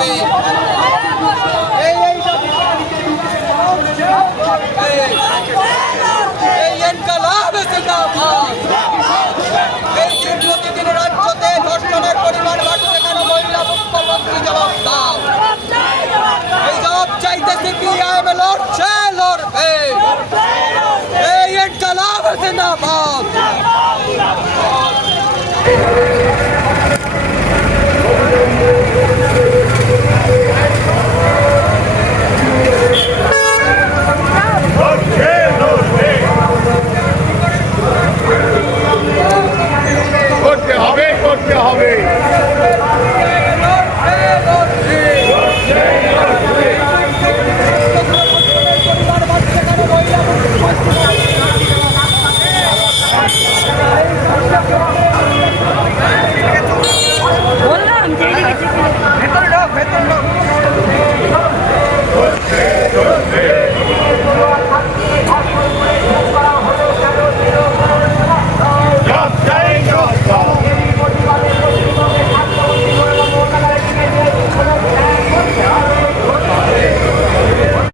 Hey, Inqilab Zindabad! Zindabad!